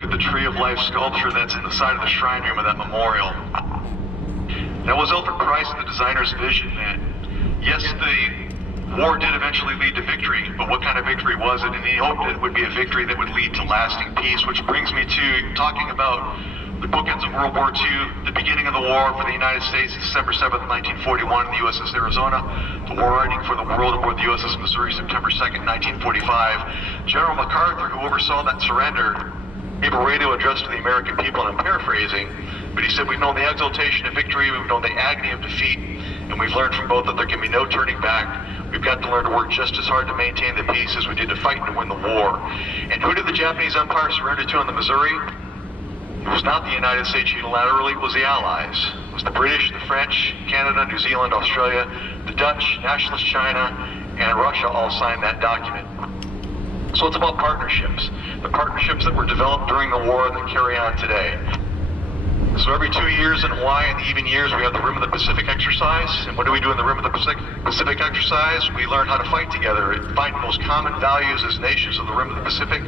At the Tree of Life sculpture that's in the side of the shrine room of that memorial. That was Alfred Price, the designer's vision, that yes, the war did eventually lead to victory, but what kind of victory was it? And he hoped it would be a victory that would lead to lasting peace, which brings me to talking about the bookends of World War II, the beginning of the war for the United States, December 7th, 1941, in the USS Arizona, the war ending for the world aboard the USS Missouri, September 2nd, 1945. General MacArthur, who oversaw that surrender, gave a radio address to the American people, and I'm paraphrasing, but he said, "We've known the exaltation of victory, we've known the agony of defeat, and we've learned from both that there can be no turning back. We've got to learn to work just as hard to maintain the peace as we did to fight and to win the war." And who did the Japanese Empire surrender to on the Missouri? It was not the United States unilaterally, it was the Allies. It was the British, the French, Canada, New Zealand, Australia, the Dutch, Nationalist China, and Russia all signed that document. So it's about partnerships. The partnerships that were developed during the war that carry on today. So every 2 years in Hawaii, in the even years, we have the Rim of the Pacific exercise. And what do we do in the Rim of the Pacific exercise? We learn how to fight together, find those common values as nations of the Rim of the Pacific,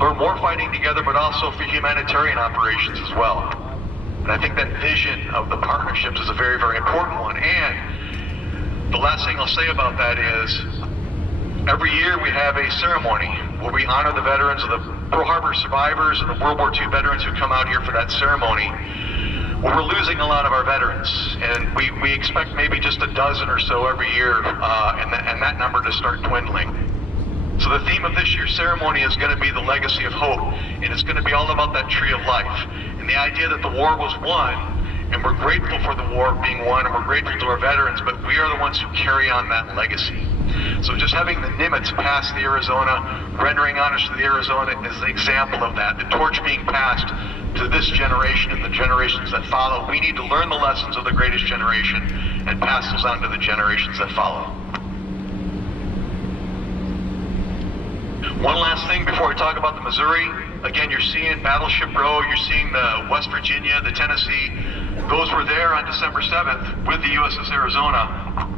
learn more fighting together, but also for humanitarian operations as well. And I think that vision of the partnerships is a very, very important one. And the last thing I'll say about that is, every year we have a ceremony where we honor the veterans of the Pearl Harbor survivors and the World War II veterans who come out here for that ceremony. Well, we're losing a lot of our veterans, and we expect maybe just a dozen or so every year, and that number to start dwindling. So the theme of this year's ceremony is going to be the legacy of hope, and it's going to be all about that tree of life, and the idea that the war was won, and we're grateful for the war being won, and we're grateful to our veterans, but we are the ones who carry on that legacy. So just having the Nimitz pass the Arizona, rendering homage to the Arizona, is the example of that. The torch being passed to this generation and the generations that follow. We need to learn the lessons of the greatest generation and pass those on to the generations that follow. One last thing before I talk about the Missouri. Again, you're seeing Battleship Row, you're seeing the West Virginia, the Tennessee. Those were there on December 7th with the USS Arizona.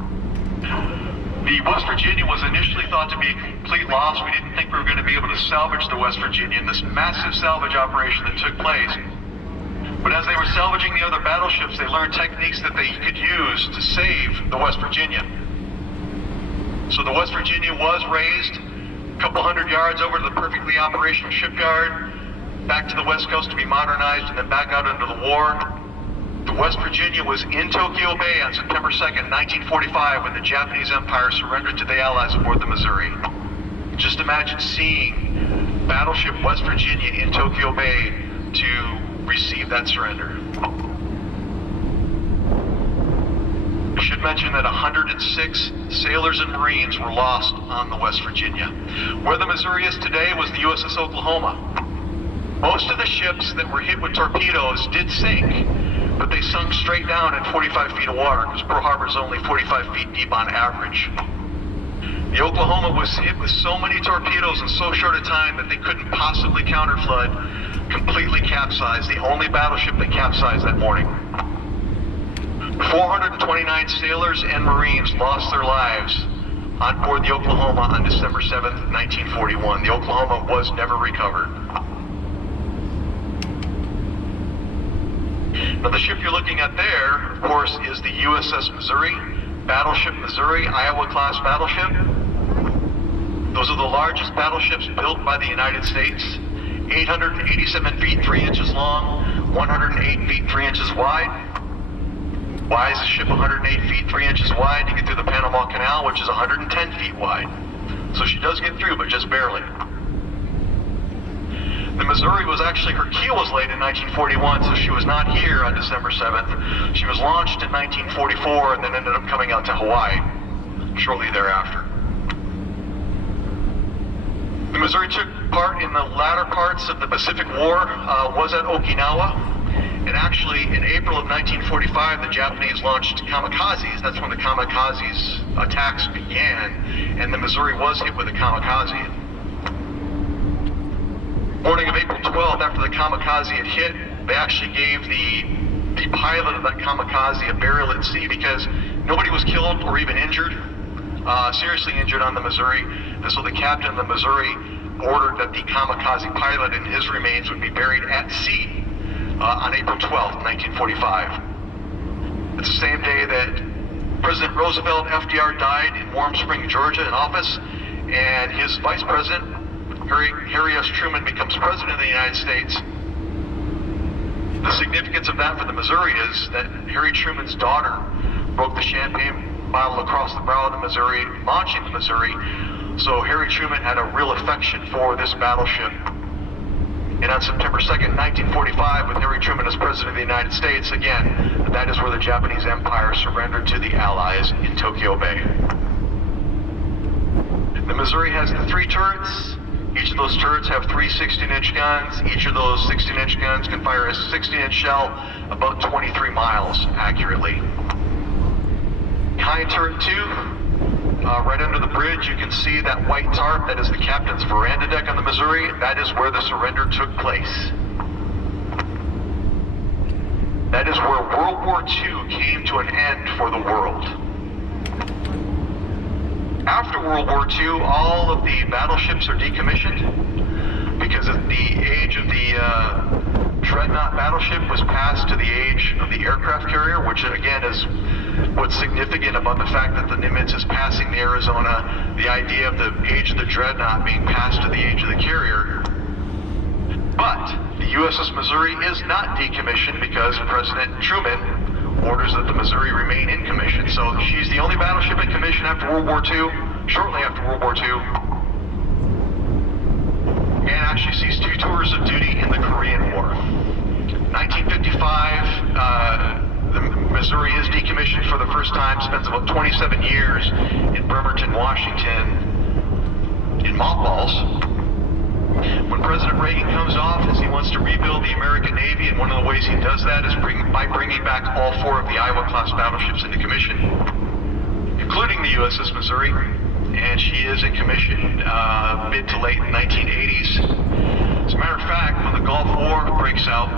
The West Virginia was initially thought to be a complete loss. We didn't think we were going to be able to salvage the West Virginia in this massive salvage operation that took place. But as they were salvaging the other battleships, they learned techniques that they could use to save the West Virginia. So the West Virginia was raised a couple hundred yards over to the perfectly operational shipyard, back to the West Coast to be modernized, and then back out into the war. The West Virginia was in Tokyo Bay on September 2nd, 1945, when the Japanese Empire surrendered to the Allies aboard the Missouri. Just imagine seeing Battleship West Virginia in Tokyo Bay to receive that surrender. I should mention that 106 sailors and Marines were lost on the West Virginia. Where the Missouri is today was the USS Oklahoma. Most of the ships that were hit with torpedoes did sink, but they sunk straight down in 45 feet of water, because Pearl Harbor is only 45 feet deep on average. The Oklahoma was hit with so many torpedoes in so short a time that they couldn't possibly counterflood, completely capsized, the only battleship that capsized that morning. 429 sailors and Marines lost their lives on board the Oklahoma on December 7th, 1941. The Oklahoma was never recovered. Now the ship you're looking at there, of course, is the USS Missouri, Battleship Missouri, Iowa-class battleship. Those are the largest battleships built by the United States. 887 feet 3 inches long, 108 feet 3 inches wide. Why is the ship 108 feet 3 inches wide? To get through the Panama Canal, which is 110 feet wide. So she does get through, but just barely. The Missouri was actually, her keel was laid in 1941, so she was not here on December 7th. She was launched in 1944 and then ended up coming out to Hawaii shortly thereafter. The Missouri took part in the latter parts of the Pacific War, was at Okinawa, and actually in April of 1945 the Japanese launched kamikazes. That's when the kamikazes attacks began, and the Missouri was hit with a kamikaze. Morning of April 12th, after the kamikaze had hit, they actually gave the pilot of that kamikaze a burial at sea because nobody was killed or even injured, seriously injured on the Missouri. And so the captain of the Missouri ordered that the kamikaze pilot and his remains would be buried at sea on April 12th, 1945. It's the same day that President Roosevelt, FDR, died in Warm Spring, Georgia, in office, and his vice president, Harry S. Truman, becomes president of the United States. The significance of that for the Missouri is that Harry Truman's daughter broke the champagne bottle across the bow of the Missouri, launching the Missouri. So Harry Truman had a real affection for this battleship. And on September 2nd, 1945, with Harry Truman as President of the United States, again, that is where the Japanese Empire surrendered to the Allies in Tokyo Bay. The Missouri has the 3 turrets. Each of those turrets have 3 16-inch guns. Each of those 16-inch guns can fire a 16-inch shell about 23 miles accurately. Behind turret 2, right under the bridge, you can see that white tarp. That is the captain's veranda deck on the Missouri. That is where the surrender took place. That is where World War II came to an end for the world. After World War II, all of the battleships are decommissioned because of the age of the dreadnought battleship was passed to the age of the aircraft carrier, which again is what's significant about the fact that the Nimitz is passing the Arizona, the idea of the age of the dreadnought being passed to the age of the carrier. But the USS Missouri is not decommissioned because President Truman orders that the Missouri remain in commission. So she's the only battleship in commission after World War II, shortly after World War II. And actually sees 2 tours of duty in the Korean War. 1955, the Missouri is decommissioned for the first time, spends about 27 years in Bremerton, Washington, in mothballs. When President Reagan comes to office, he wants to rebuild the American Navy, and one of the ways he does that is by bringing back all 4 of the Iowa-class battleships into commission, including the USS Missouri, and she is in commission mid to late 1980s. As a matter of fact, when the Gulf War breaks out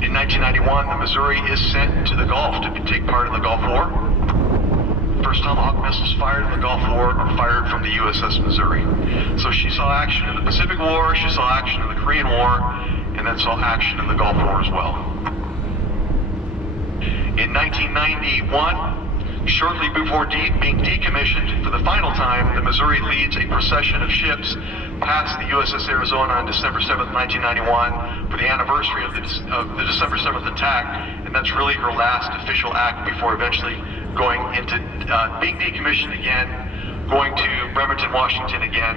in 1991, the Missouri is sent to the Gulf to take part in the Gulf War. First Tomahawk missiles fired in the Gulf War are fired from the USS Missouri. So she saw action in the Pacific War, she saw action in the Korean War, and then saw action in the Gulf War as well. In 1991, shortly before being decommissioned for the final time, the Missouri leads a procession of ships past the USS Arizona on December 7th, 1991 for the anniversary of the December 7th attack, and that's really her last official act before eventually going into being decommissioned again, going to Bremerton, Washington again,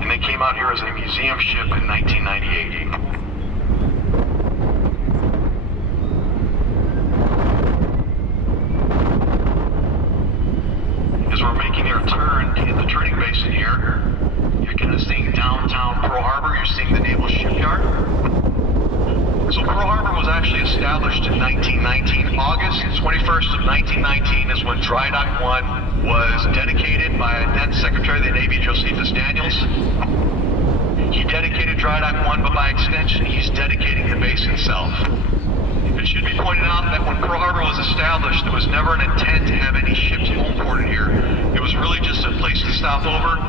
and they came out here as a museum ship in 1998. As we're making our turn in the turning basin here, you're kind of seeing downtown Pearl Harbor, you're seeing the Naval Shipyard. So Pearl Harbor was actually established in 1919. August 21st of 1919 is when Dry Dock 1 was dedicated by then Secretary of the Navy Josephus Daniels. He dedicated Dry Dock 1, but by extension, he's dedicating the base itself. It should be pointed out that when Pearl Harbor was established, there was never an intent to have any ships home ported here. It was really just a place to stop over.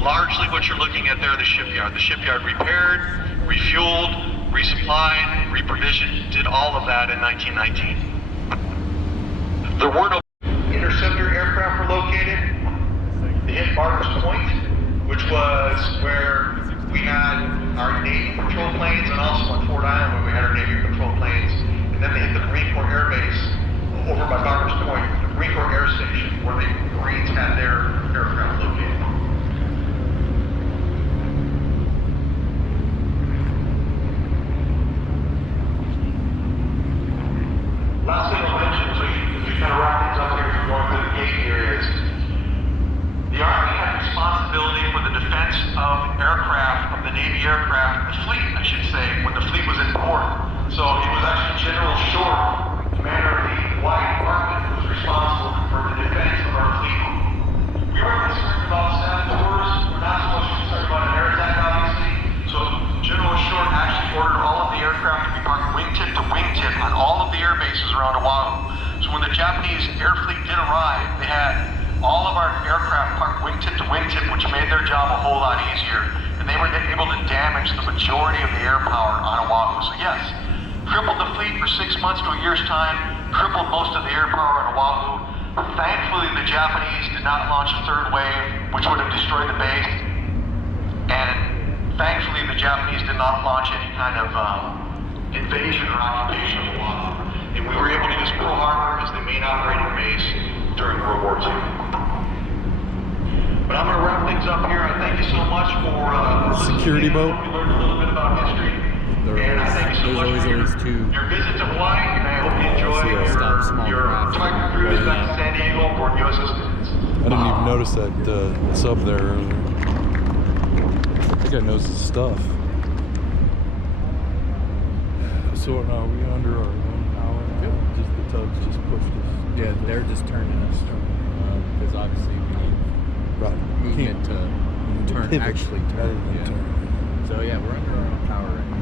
Largely what you're looking at there, the shipyard. The shipyard repaired, refueled, resupplied, reprovisioned, did all of that in 1919. There were no interceptor aircraft were located. They hit Barber's Point, which was where we had our Navy patrol planes, and also on Fort Island where we had our Navy patrol planes. And then they hit the Marine Corps Air Base over by Barber's Point, the Marine Corps Air Station, where the Marines had their aircraft located. Last thing I'll mention as we kind of wrap things up here, going through the gate here, is the Army had responsibility for the defense of aircraft, of the Navy aircraft, the fleet, I should say, when the fleet was in port. So it was actually General Short, commander of the Hawaii Department, who was responsible for the defense of our fleet. We were concerned about saboteurs. We're not so much concerned about an air attack, obviously. So General Short actually ordered all of the aircraft to be parked wingtip to wingtip on all of the air bases around Oahu. So when the Japanese air fleet did arrive, they had all of our aircraft parked wingtip to wingtip, which made their job a whole lot easier, and they were able to damage the majority of the air power on Oahu. So yes, crippled the fleet for 6 months to a year's time, crippled most of the air power on Oahu. Thankfully, the Japanese did not launch a third wave, which would have destroyed the base. And thankfully, the Japanese did not launch any kind of invasion or occupation of Oahu. And we were able to use Pearl Harbor as the main operating base during World War II. But I'm going to wrap things up here. I thank you so much for listening. Security boat. We learned a little bit about history. And I thank you so much for your visit to Hawaii, and I hope you enjoy your time cruise back to San Diego for USS Nimitz. I didn't even notice that sub there earlier. That guy knows his stuff. So now we under our own power. Just the tugs just pushed us. Yeah, they're just turning us because obviously we need movement to turn, pivot, actually turn. Yeah. So yeah, we're under our own power right now.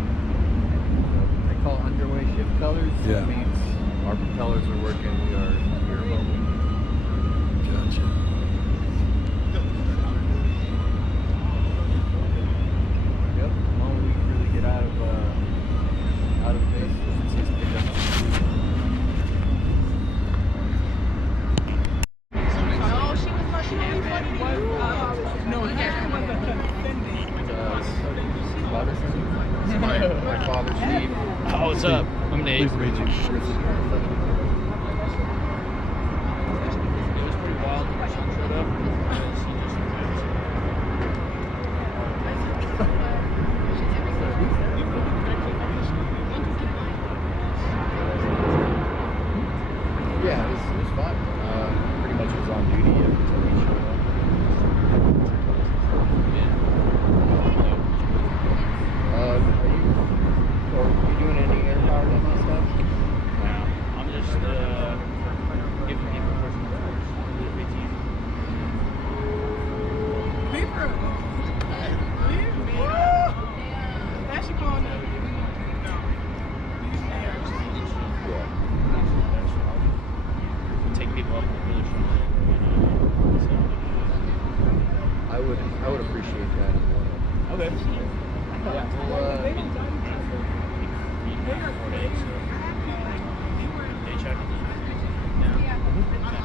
They call it underway shift colors. Yeah. That means our propellers are working. We are above. Gotcha. Yep. The moment we can really get out of the base, it's pick up. My father, Steve. Oh, what's up? I'm Nate. Pleased to meet you. It was pretty wild when she showed up. She just Yeah, it was fun. Pretty much was on duty until we showed up. Are you doing any air power demo stuff? no, I'm just giving people personal tours. It's easy. Take people up really short. I would appreciate that. Okay. Yeah, well, 4 days. So. Day check.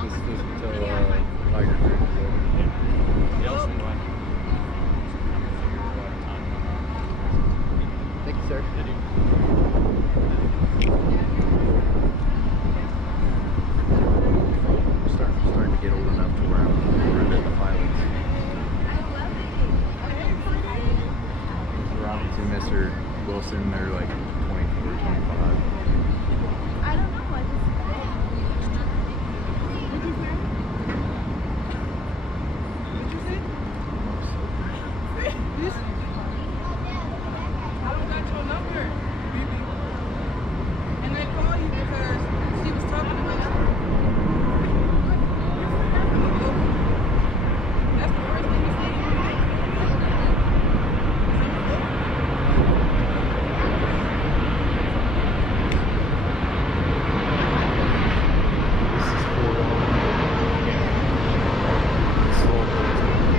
this is until Tiger Creek is over. Yeah, also like Thank you, sir. Starting to get old enough to where I'm rude at the pilots. Robinson, Mr. Wilson, they're like 24, 25. I don't know. I just. What'd you say? What'd you say? This? I don't got your number, baby. And they call you because she was talking about you. That's the first thing you said.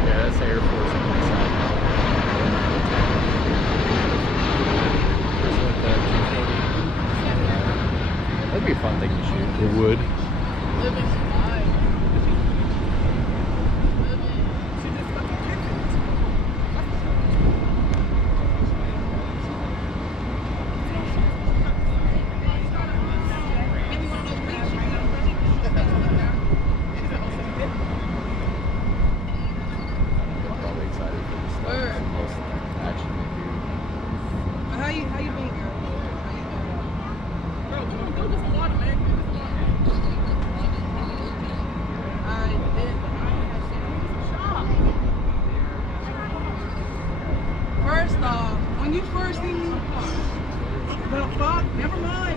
Yeah, that's Air Force on my side. That'd be a fun thing to shoot. It would. Living life. Living. She just fucking kicked it. Maybe one of those weeks. I'm probably excited for this stuff. Word. It's the most action they do. How you been, girl? How you been? Bro, come on, do this a lot, man. I did, but I ain't have shit. First off, when you first see me, the fuck, never mind.